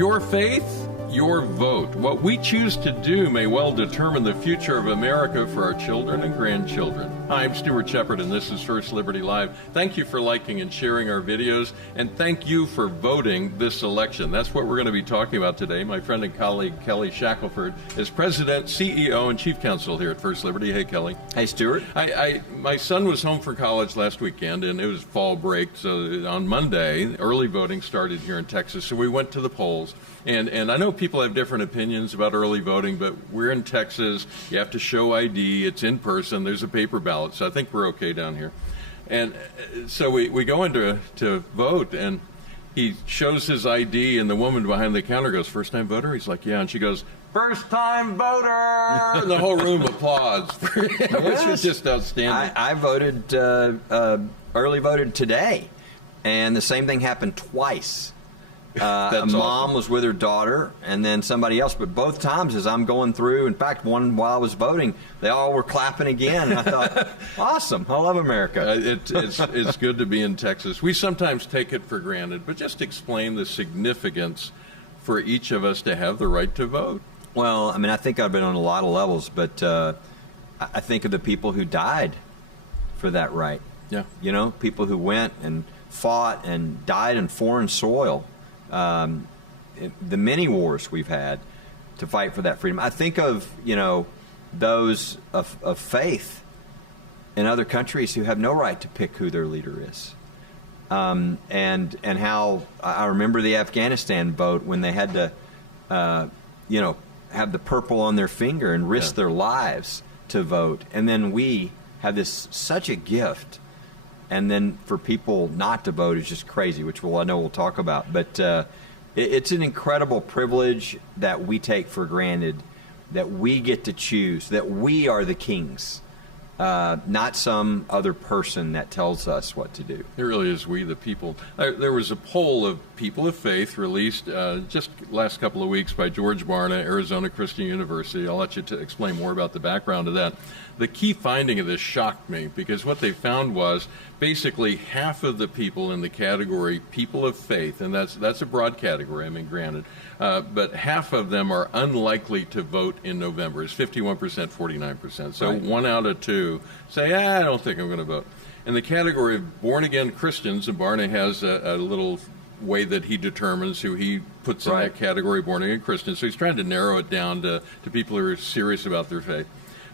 Your faith, your vote. What we choose to do may well determine the future of America for our children and grandchildren. Hi, I'm Stuart Shepard, and this is First Liberty Live. Thank you for liking and sharing our videos, and thank you for voting this election. That's what we're going to be talking about today. My friend and colleague, Kelly Shackelford, is President, CEO, and Chief Counsel here at First Liberty. Hey, Kelly. Hey, Stuart. My son was home from college last weekend, and it was fall break, so on Monday, early voting started here in Texas, so we went to the polls. And I know people have different opinions about early voting, but we're in Texas. You have to show ID. It's in person. There's a paper ballot, so I think we're okay down here. And so we go in to vote, and he shows his ID, and the woman behind the counter goes, "First-time voter?" He's like, "Yeah." And she goes, "First-time voter!" And the whole room applauds, which was just outstanding. I voted, early voted today, and the same thing happened twice. A mom awesome. was with her daughter, and then somebody else. But both times, as I'm going through, in fact, one while I was voting, they all were clapping again. And I thought, awesome! I love America. It's good to be in Texas. We sometimes take it for granted, but just explain the significance for each of us to have the right to vote. Well, I mean, I think I've been on a lot of levels, but I think of the people who died for that right. Yeah. You know, people who went and fought and died in foreign soil. The many wars we've had to fight for that freedom. I think of, those of faith in other countries who have no right to pick who their leader is. And how I remember the Afghanistan vote when they had to, have the purple on their finger and risk their lives to vote. And then we have such a gift. And then for people not to vote is just crazy, which I know we'll talk about. But it's an incredible privilege that we take for granted, that we get to choose, that we are the kings, not some other person that tells us what to do. It really is we the people. There was a poll of people of faith released just last couple of weeks by George Barna, Arizona Christian University. I'll let you explain more about the background of that. The key finding of this shocked me, because what they found was basically half of the people in the category people of faith, and that's a broad category, I mean, granted, but half of them are unlikely to vote in November. It's 51%, 49%. So Right. 1 out of 2 say, I don't think I'm going to vote. In the category of born-again Christians, and Barna has a little way that he determines who he puts in that category, born-again Christians. So he's trying to narrow it down to people who are serious about their faith.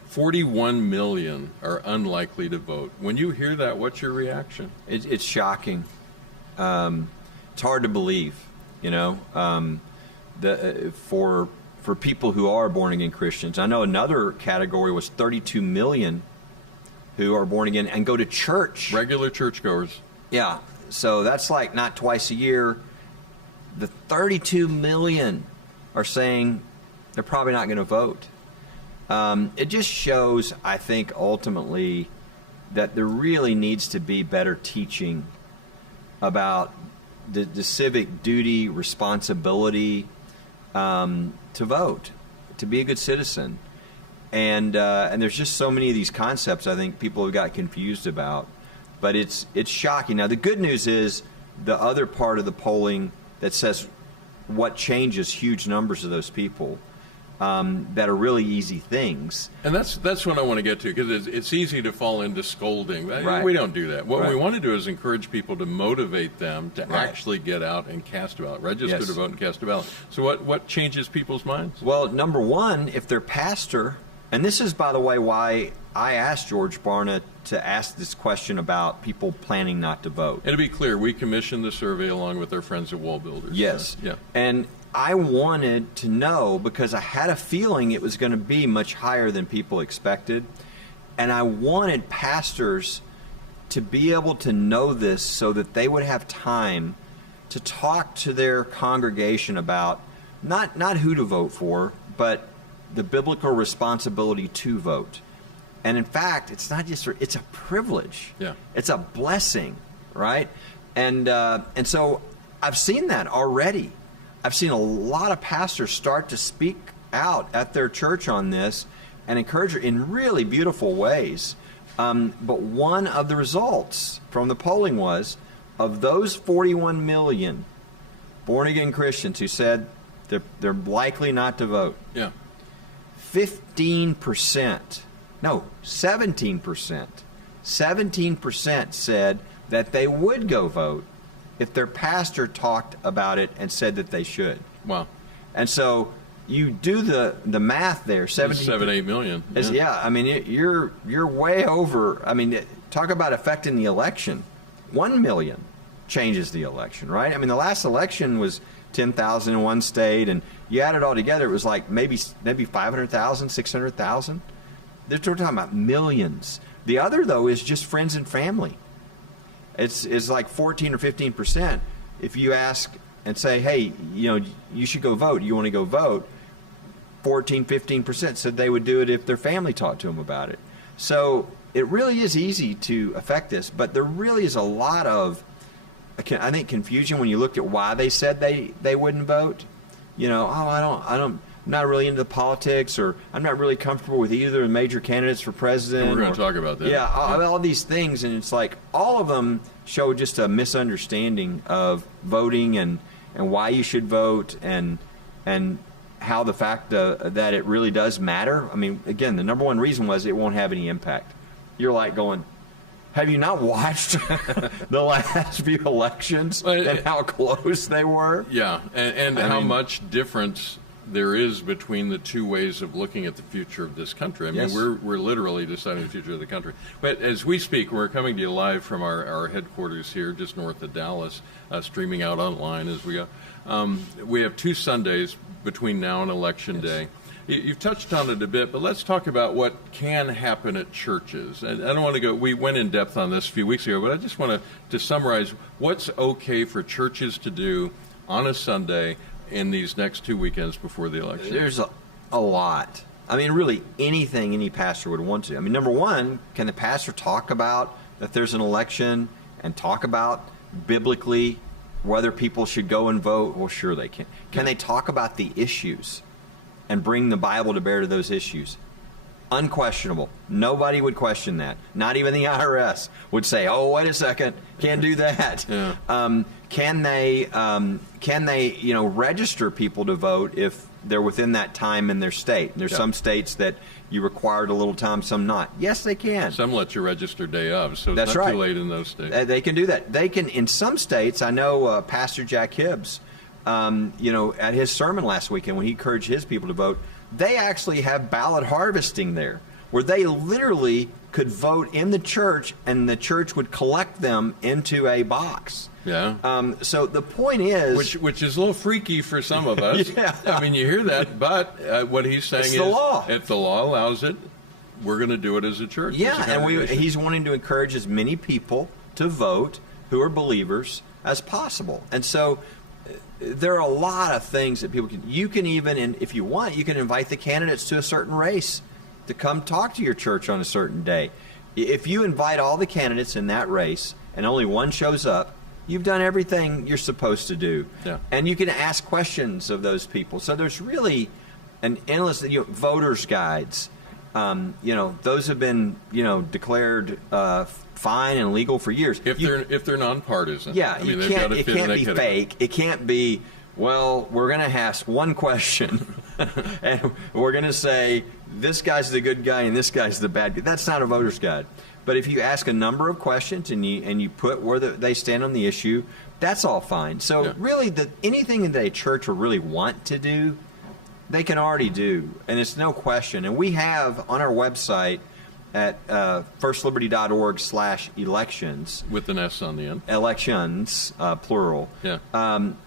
41 million are unlikely to vote. When you hear that, what's your reaction? It's shocking. It's hard to believe, for people who are born-again Christians. I know another category was 32 million who are born again and go to church. Regular churchgoers. Yeah, so that's like not twice a year. The 32 million are saying they're probably not going to vote. It just shows, I think, ultimately that there really needs to be better teaching about the civic duty, responsibility to vote, to be a good citizen. And there's just so many of these concepts I think people have got confused about. But it's shocking. Now, the good news is the other part of the polling that says what changes huge numbers of those people. That are really easy things. And that's what I want to get to, because it's easy to fall into scolding. Right. We don't do that. What Right. we want to do is encourage people to motivate them to Right. actually get out and cast a ballot, register Yes. to vote and cast a ballot. So what changes people's minds? Well, number one, if their pastor, and this is, by the way, why I asked George Barna to ask this question about people planning not to vote. And to be clear, we commissioned the survey along with our friends at Wall Builders. Yes. Yeah. And I wanted to know, because I had a feeling it was going to be much higher than people expected. And I wanted pastors to be able to know this so that they would have time to talk to their congregation about not who to vote for, but the biblical responsibility to vote. And in fact, it's not just, it's a privilege. Yeah. It's a blessing, right? And so I've seen that already. I've seen a lot of pastors start to speak out at their church on this and encourage her in really beautiful ways. But one of the results from the polling was, of those 41 million born-again Christians who said They're likely not to vote. Yeah. 15%, no, 17%. 17% said that they would go vote if their pastor talked about it and said that they should. Wow. And so you do the math there. 7-8 million. Yeah, I mean, you're way over. I mean, talk about affecting the election. 1 million changes the election, right? I mean, the last election was 10,000 in one state, and you add it all together, it was like maybe 500,000, 600,000. They're talking about millions. The other, though, is just friends and family. It's like 14 or 15%. If you ask and say, hey, you should go vote, you want to go vote, 14, 15% said they would do it if their family talked to them about it. So it really is easy to affect this, but there really is a lot of, I think, confusion when you looked at why they said they wouldn't vote. I'm not really into politics, or I'm not really comfortable with either of the major candidates for president. And we're going to talk about that. Yeah, all these things, and it's like all of them show just a misunderstanding of voting and why you should vote, and how the fact that it really does matter. I mean, again, the number one reason was it won't have any impact. You're like going, have you not watched the last few elections and how close they were? Yeah, and how much difference there is between the two ways of looking at the future of this country. I mean, yes. we're literally deciding the future of the country. But as we speak, we're coming to you live from our headquarters here, just north of Dallas, streaming out online as we go. We have 2 Sundays between now and Election Day. You've touched on it a bit, but let's talk about what can happen at churches. And I don't want to go, we went in depth on this a few weeks ago, but I just want to summarize what's okay for churches to do on a Sunday in these next 2 weekends before the election. There's a lot. I mean, really anything any pastor would want to. I mean, number one, can the pastor talk about that there's an election and talk about biblically whether people should go and vote? Well, sure they can. Can they talk about the issues and bring the Bible to bear to those issues? Unquestionable. Nobody would question that. Not even the IRS would say, "Oh, wait a second, can't do that." Yeah. Can they register people to vote if they're within that time in their state? And there's some states that you required a little time, some not. Yes, they can. Some let you register day of, so it's not too late in those states. They can do that. They can, in some states. I know Pastor Jack Hibbs, at his sermon last weekend when he encouraged his people to vote, they actually have ballot harvesting there, where they literally could vote in the church, and the church would collect them into a box. Yeah. So the point is, which is a little freaky for some of us. Yeah. I mean, you hear that, but what he's saying is, the law. If the law allows it, we're going to do it as a church. Yeah, and he's wanting to encourage as many people to vote who are believers as possible. And so there are a lot of things that people can. You can even, and if you want, you can invite the candidates to a certain race to come talk to your church on a certain day. If you invite all the candidates in that race and only one shows up, you've done everything you're supposed to do. Yeah. And you can ask questions of those people. So there's really an endless, voters' guides. Those have been, declared fine and legal for years. If they're nonpartisan. Yeah, I mean, it can't be fake. It can't be, well, we're going to ask one question and we're going to say this guy's the good guy and this guy's the bad guy. That's not a voter's guide. But if you ask a number of questions and you put where they stand on the issue, that's all fine. So really, anything that a church would really want to do, they can already do, and it's no question. And we have on our website at firstliberty.org/elections. With an S on the end. Elections, plural. Yeah.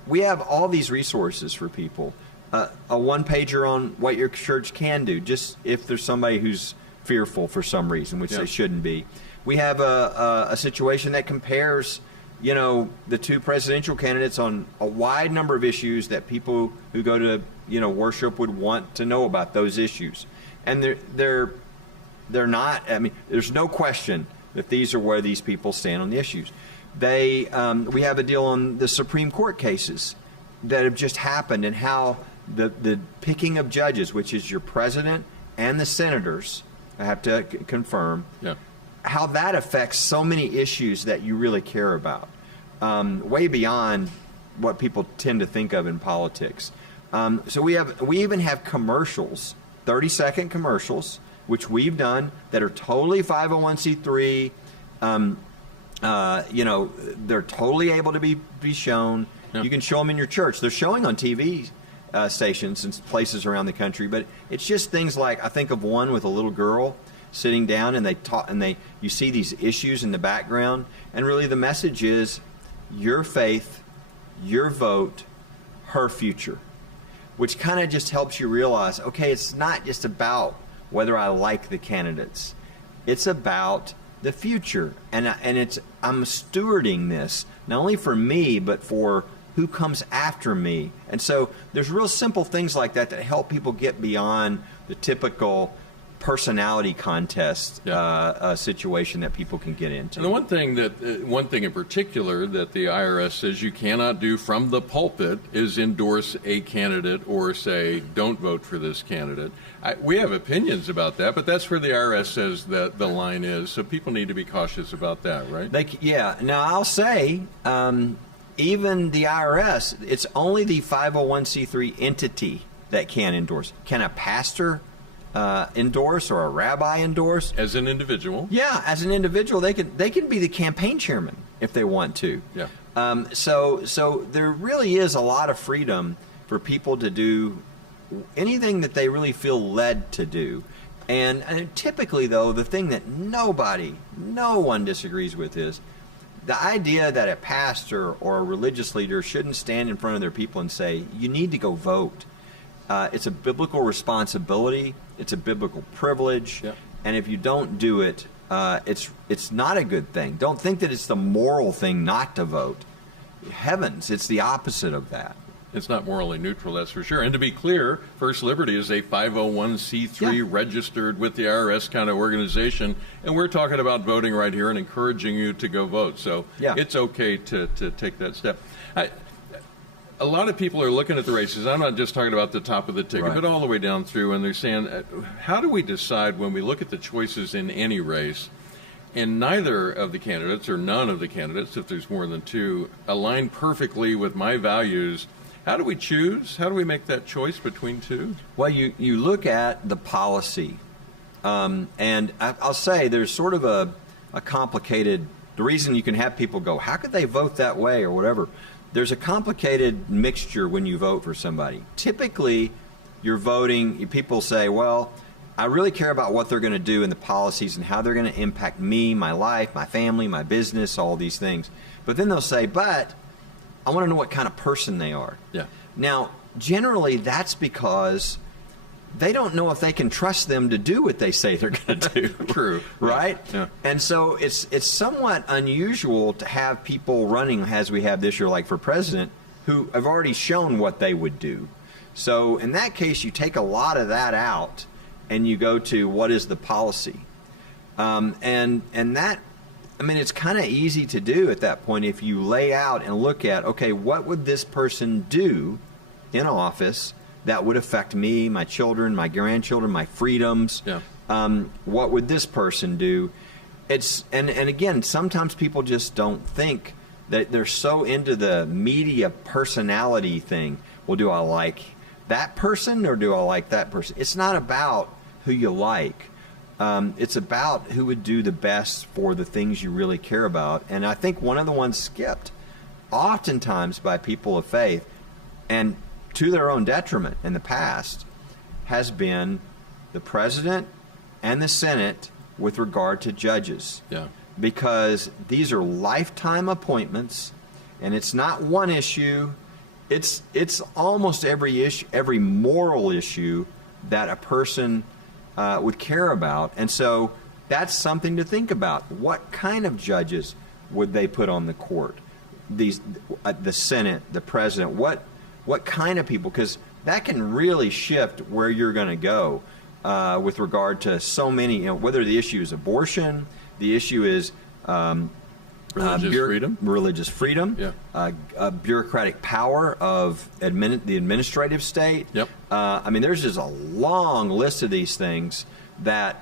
We have all these resources for people. A one-pager on what your church can do, just if there's somebody who's fearful for some reason, which they shouldn't be. We have a situation that compares, the two presidential candidates on a wide number of issues that people who go to, worship would want to know about those issues. And they're not, I mean, there's no question that these are where these people stand on the issues. We have a deal on the Supreme Court cases that have just happened, and how the picking of judges, which is your president and the senators, I have to confirm, how that affects so many issues that you really care about, way beyond what people tend to think of in politics. So we even have commercials, 30-second commercials, which we've done that are totally 501c3. They're totally able to be shown. Yeah. You can show them in your church. They're showing on TV stations in places around the country, but it's just things like, I think of one with a little girl sitting down, and you see these issues in the background, and really the message is your faith, your vote, her future, which kind of just helps you realize, okay, it's not just about whether I like the candidates, it's about the future, and I'm stewarding this not only for me but for who comes after me. And so there's real simple things like that that help people get beyond the typical personality contest situation that people can get into. And the one thing in particular that the IRS says you cannot do from the pulpit is endorse a candidate or say, don't vote for this candidate. We have opinions about that, but that's where the IRS says that the line is. So people need to be cautious about that, right? Now, I'll say, even the IRS, it's only the 501c3 entity that can endorse. Can a pastor endorse, or a rabbi endorse? As an individual? Yeah, as an individual, they can be the campaign chairman if they want to. Yeah. So there really is a lot of freedom for people to do anything that they really feel led to do. And typically, though, the thing that no one disagrees with is the idea that a pastor or a religious leader shouldn't stand in front of their people and say, you need to go vote. It's a biblical responsibility. It's a biblical privilege. Yep. And if you don't do it, it's not a good thing. Don't think that it's the moral thing not to vote. Heavens, it's the opposite of that. It's not morally neutral, that's for sure. And to be clear, First Liberty is a 501c3 registered with the IRS kind of organization, and we're talking about voting right here and encouraging you to go vote. So it's okay to take that step. A lot of people are looking at the races. I'm not just talking about the top of the ticket, but all the way down through, and they're saying, how do we decide when we look at the choices in any race, and neither of the candidates, or none of the candidates, if there's more than two, align perfectly with my values? How do we choose? How do we make that choice between two? Well, you look at the policy, and I'll say there's sort of a complicated, the reason you can have people go, how could they vote that way or whatever? There's a complicated mixture when you vote for somebody. Typically, you're voting, people say, well, I really care about what they're going to do in the policies and how they're going to impact me, my life, my family, my business, all these things. But then they'll say, but I want to know what kind of person they are. Yeah. Now, generally, that's because they don't know if they can trust them to do what they say they're going to do. True. Right? Yeah. And so it's somewhat unusual to have people running, as we have this year, like for president, who have already shown what they would do. So in that case, you take a lot of that out and you go to what is the policy. And that, I mean, it's kind of easy to do at that point if you lay out and look at, okay, what would this person do in office that would affect me, my children, my grandchildren, my freedoms? Yeah. What would this person do? And again, sometimes people just don't think that they're so into the media personality thing. Well, do I like that person or do I like that person? It's not about who you like. It's about who would do the best for the things you really care about. And I think one of the ones skipped oftentimes by people of faith, and to their own detriment in the past, has been the president and the Senate with regard to judges. Yeah. Because these are lifetime appointments, and it's not one issue. It's almost every issue, every moral issue that a person would care about. And so that's something to think about. What kind of judges would they put on the court? The Senate, the president, what kind of people? Because that can really shift where you're going to go with regard to so many, whether the issue is abortion, the issue is religious freedom, bureaucratic power of the administrative state. Yep. I mean, there's just a long list of these things that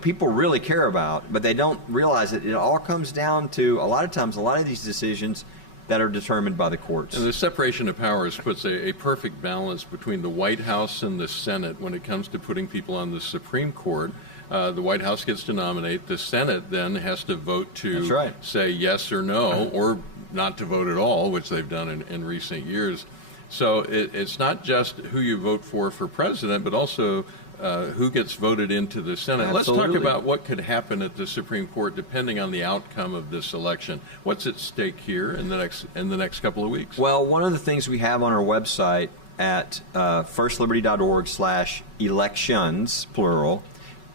people really care about, but they don't realize that it all comes down to, a lot of times, a lot of these decisions that are determined by the courts. And the separation of powers puts a perfect balance between the White House and the Senate when it comes to putting people on the Supreme Court. The White House gets to nominate. The Senate then has to vote to say yes or no, or not to vote at all, which they've done in recent years. So it's not just who you vote for president, but also who gets voted into the Senate. Absolutely. Let's talk about what could happen at the Supreme Court depending on the outcome of this election. What's at stake here in the next couple of weeks? Well, one of the things we have on our website at firstliberty.org/elections, plural,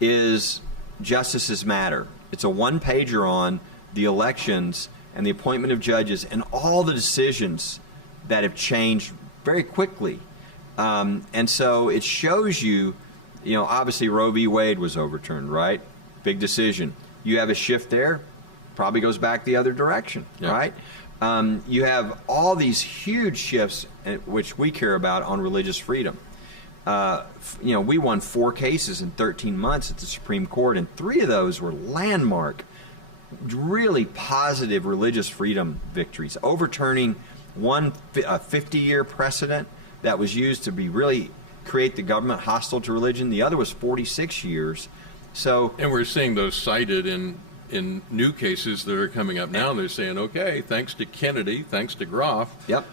is Justices Matter. It's a one-pager on the elections and the appointment of judges and all the decisions that have changed very quickly. And so it shows you, obviously Roe v. Wade was overturned, right? Big decision. You have a shift there, probably goes back the other direction, right? You have all these huge shifts, which we care about, on religious freedom. We won 4 cases in 13 months at the Supreme Court, and 3 of those were landmark, really positive religious freedom victories, overturning one 50-year precedent that was used to really create the government hostile to religion. The other was 46 years. And we're seeing those cited in new cases that are coming up now. They're saying, okay, thanks to Kennedy, thanks to Groff. Yep.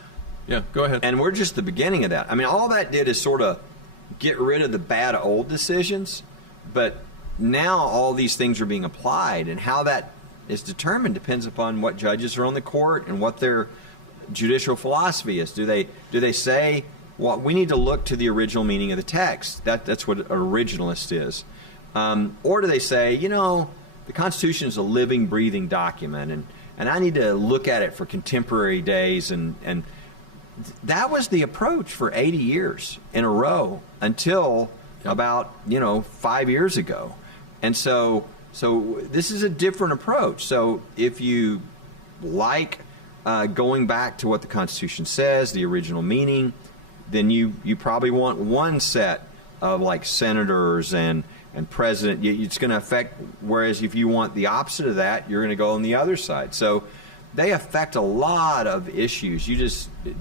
Yeah, go ahead. And we're just the beginning of that. I mean, all that did is sort of get rid of the bad old decisions, but now all these things are being applied, and how that is determined depends upon what judges are on the court and what their judicial philosophy is. Do they say, well, we need to look to the original meaning of the text? That's what an originalist is. Or do they say, the Constitution is a living, breathing document, and I need to look at it for contemporary days, and that was the approach for 80 years in a row until about 5 years ago. And so this is a different approach. So if you like going back to what the Constitution says, the original meaning, then you probably want one set of like senators and president. It's going to affect, whereas if you want the opposite of that, you're going to go on the other side. So they affect a lot of issues.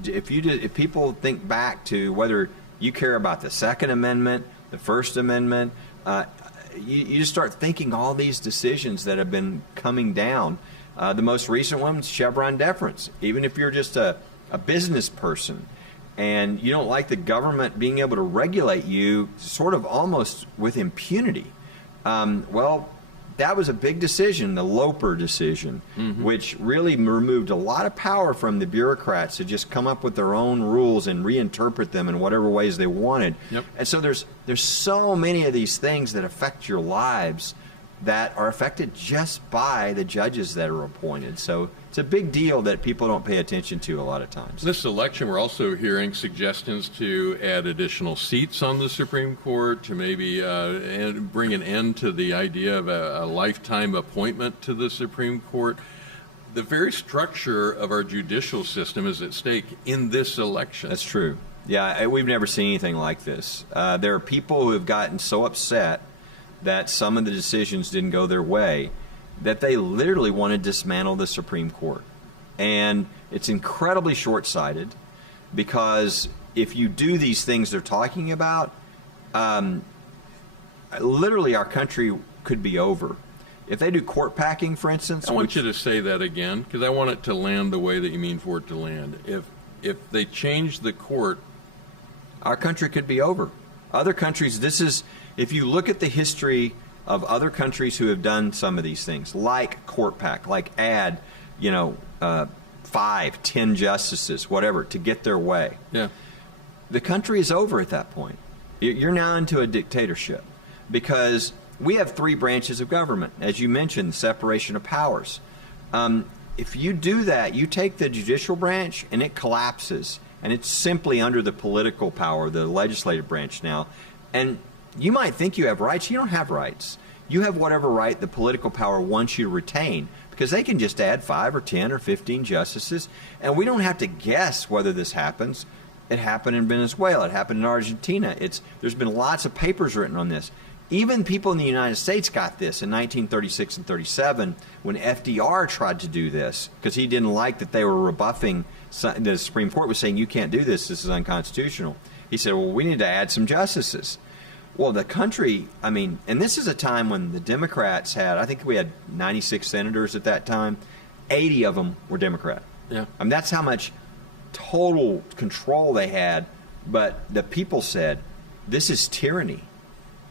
If people think back to whether you care about the Second Amendment, the First Amendment, you just start thinking all these decisions that have been coming down. The most recent one is Chevron deference. Even if you're just a business person and you don't like the government being able to regulate you sort of almost with impunity, that was a big decision, the Loper decision, which really removed a lot of power from the bureaucrats to just come up with their own rules and reinterpret them in whatever ways they wanted. Yep. And so there's so many of these things that affect your lives that are affected just by the judges that are appointed. So it's a big deal that people don't pay attention to a lot of times. This election, we're also hearing suggestions to add additional seats on the Supreme Court, to maybe bring an end to the idea of a lifetime appointment to the Supreme Court. The very structure of our judicial system is at stake in this election. That's true. Yeah, we've never seen anything like this. There are people who have gotten so upset that some of the decisions didn't go their way that they literally want to dismantle the Supreme Court. And it's incredibly short-sighted, because if you do these things they're talking about, literally our country could be over. If they do court packing, for instance... I want you to say that again, because I want it to land the way that you mean for it to land. If they change the court... Our country could be over. Other countries, if you look at the history of other countries who have done some of these things, like court pack, like add, 5, 10 justices, whatever, to get their way. Yeah. The country is over at that point. You're now into a dictatorship, because we have 3 branches of government. As you mentioned, separation of powers. If you do that, you take the judicial branch and it collapses, and it's simply under the political power, the legislative branch now. And you might think you have rights. You don't have rights. You have whatever right the political power wants you to retain, because they can just add 5 or 10 or 15 justices, and we don't have to guess whether this happens. It happened in Venezuela. It happened in Argentina. There's been lots of papers written on this. Even people in the United States got this in 1936 and 37 when FDR tried to do this because he didn't like that they were rebuffing. The Supreme Court was saying, you can't do this. This is unconstitutional. He said, well, we need to add some justices. Well, the country, I mean, and this is a time when the Democrats had, I think we had 96 senators at that time. 80 of them were Democrat. Yeah. I mean, that's how much total control they had. But the people said, this is tyranny.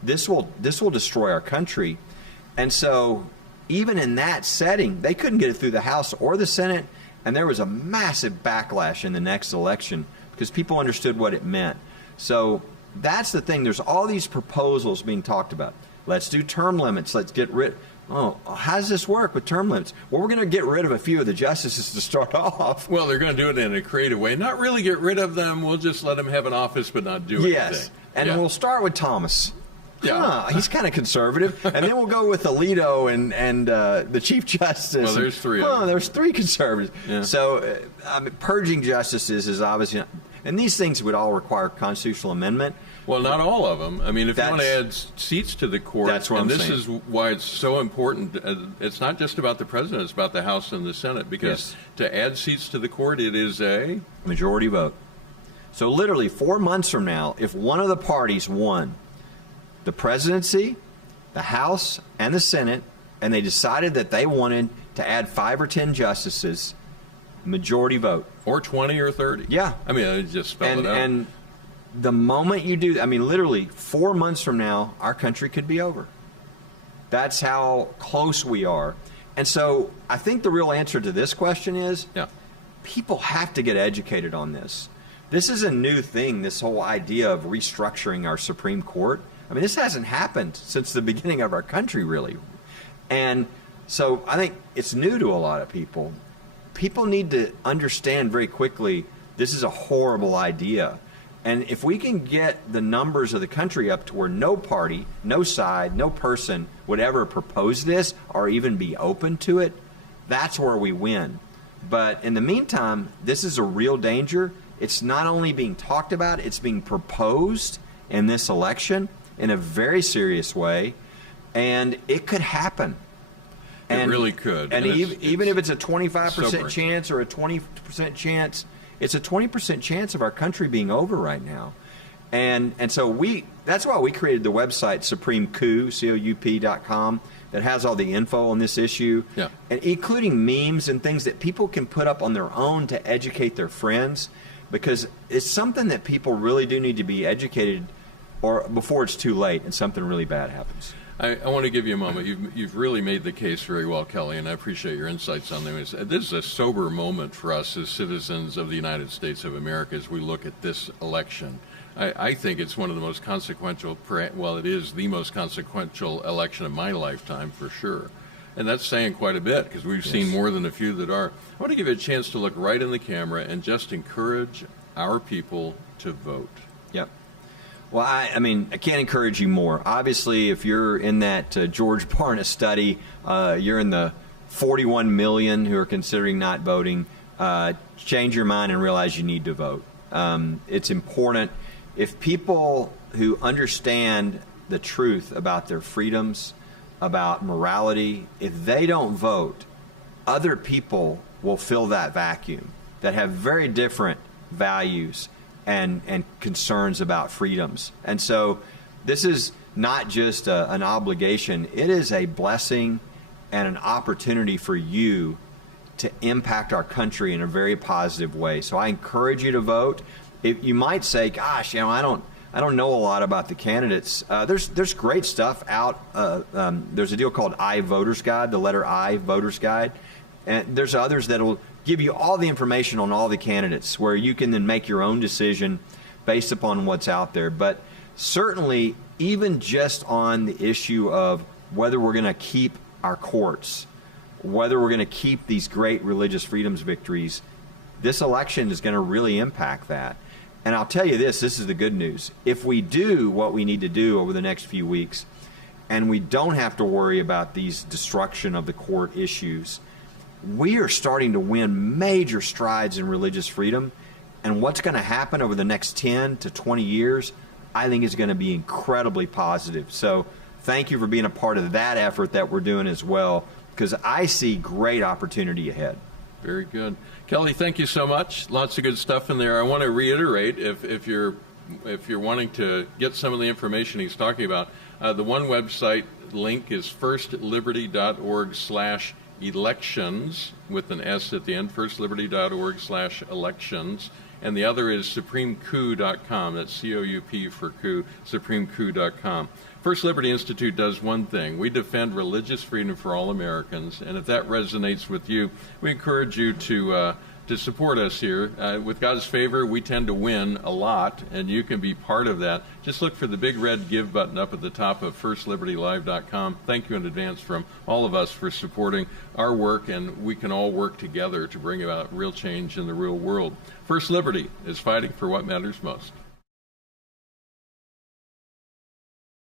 This will destroy our country. And so even in that setting, they couldn't get it through the House or the Senate. And there was a massive backlash in the next election because people understood what it meant. So that's the thing. There's all these proposals being talked about. Let's do term limits. Let's get rid. Oh, how does this work with term limits? Well, we're going to get rid of a few of the justices to start off. Well, they're going to do it in a creative way. Not really get rid of them. We'll just let them have an office but not do anything. Yes. And we'll start with Thomas. Yeah. He's kind of conservative. And then we'll go with Alito and the Chief Justice. Well, there's three of them. There's three conservatives. Yeah. So purging justices is obviously not, and these things would all require constitutional amendment. Well, not all of them. I mean, if you want to add seats to the court, that's what and I'm this saying. is why it's so important. It's not just about the president; it's about the House and the Senate. Because to add seats to the court, it is a majority vote. So literally 4 months from now, if one of the parties won the presidency, the House, and the Senate, and they decided that they wanted to add 5 or 10 justices, majority vote. Or 20 or 30. Yeah. I mean, I just spelled it out. And the moment you do, I mean, literally 4 months from now, our country could be over. That's how close we are. And so I think the real answer to this question is people have to get educated on this. This is a new thing, this whole idea of restructuring our Supreme Court. I mean, this hasn't happened since the beginning of our country, really. And so I think it's new to a lot of people. People need to understand very quickly this is a horrible idea. And if we can get the numbers of the country up to where no party, no side, no person would ever propose this or even be open to it, that's where we win. But in the meantime, this is a real danger. It's not only being talked about, it's being proposed in this election in a very serious way, and it could happen. It really could. And even if it's a 25% sobering. chance or a 20% chance, it's a 20% chance of our country being over right now. And so that's why we created the website supremecoup.com that has all the info on this issue, and including memes and things that people can put up on their own to educate their friends, because it's something that people really do need to be educated or before it's too late and something really bad happens. I want to give you a moment. You've really made the case very well, Kelly, and I appreciate your insights on this. This is a sober moment for us as citizens of the United States of America as we look at this election. I think it's one of the most consequential, well, it is the most consequential election of my lifetime for sure. And that's saying quite a bit because we've seen more than a few that are. I want to give you a chance to look right in the camera and just encourage our people to vote. Yep. Well, I mean, I can't encourage you more. Obviously, if you're in that George Barna study, you're in the 41 million who are considering not voting. Change your mind and realize you need to vote. It's important. If people who understand the truth about their freedoms, about morality, if they don't vote, other people will fill that vacuum that have very different values and concerns about freedoms. And so this is not just an obligation, it is a blessing and an opportunity for you to impact our country in a very positive way. So I encourage you to vote. If you might say, gosh, I don't know a lot about the candidates. There's great stuff out. There's a deal called iVoters Guide, the letter I, Voters Guide. And there's others that will give you all the information on all the candidates where you can then make your own decision based upon what's out there. But certainly, even just on the issue of whether we're going to keep our courts, whether we're going to keep these great religious freedoms victories, this election is going to really impact that. And I'll tell you this is the good news. If we do what we need to do over the next few weeks, and we don't have to worry about these destruction of the court issues, we are starting to win major strides in religious freedom. And what's going to happen over the next 10 to 20 years, I think is going to be incredibly positive. So thank you for being a part of that effort that we're doing as well, because I see great opportunity ahead. Very good. Kelly, thank you so much. Lots of good stuff in there. I want to reiterate, if you're wanting to get some of the information he's talking about, the one website link is firstliberty.org/elections with an S at the end, firstliberty.org/elections. And the other is supremecoup.com. That's COUP for coup, supremecoup.com. First Liberty Institute does one thing. We defend religious freedom for all Americans, and if that resonates with you, we encourage you to support us here. With God's favor, we tend to win a lot, and you can be part of that. Just look for the big red Give button up at the top of firstlibertylive.com. Thank you in advance from all of us for supporting our work, and we can all work together to bring about real change in the real world. First Liberty is fighting for what matters most.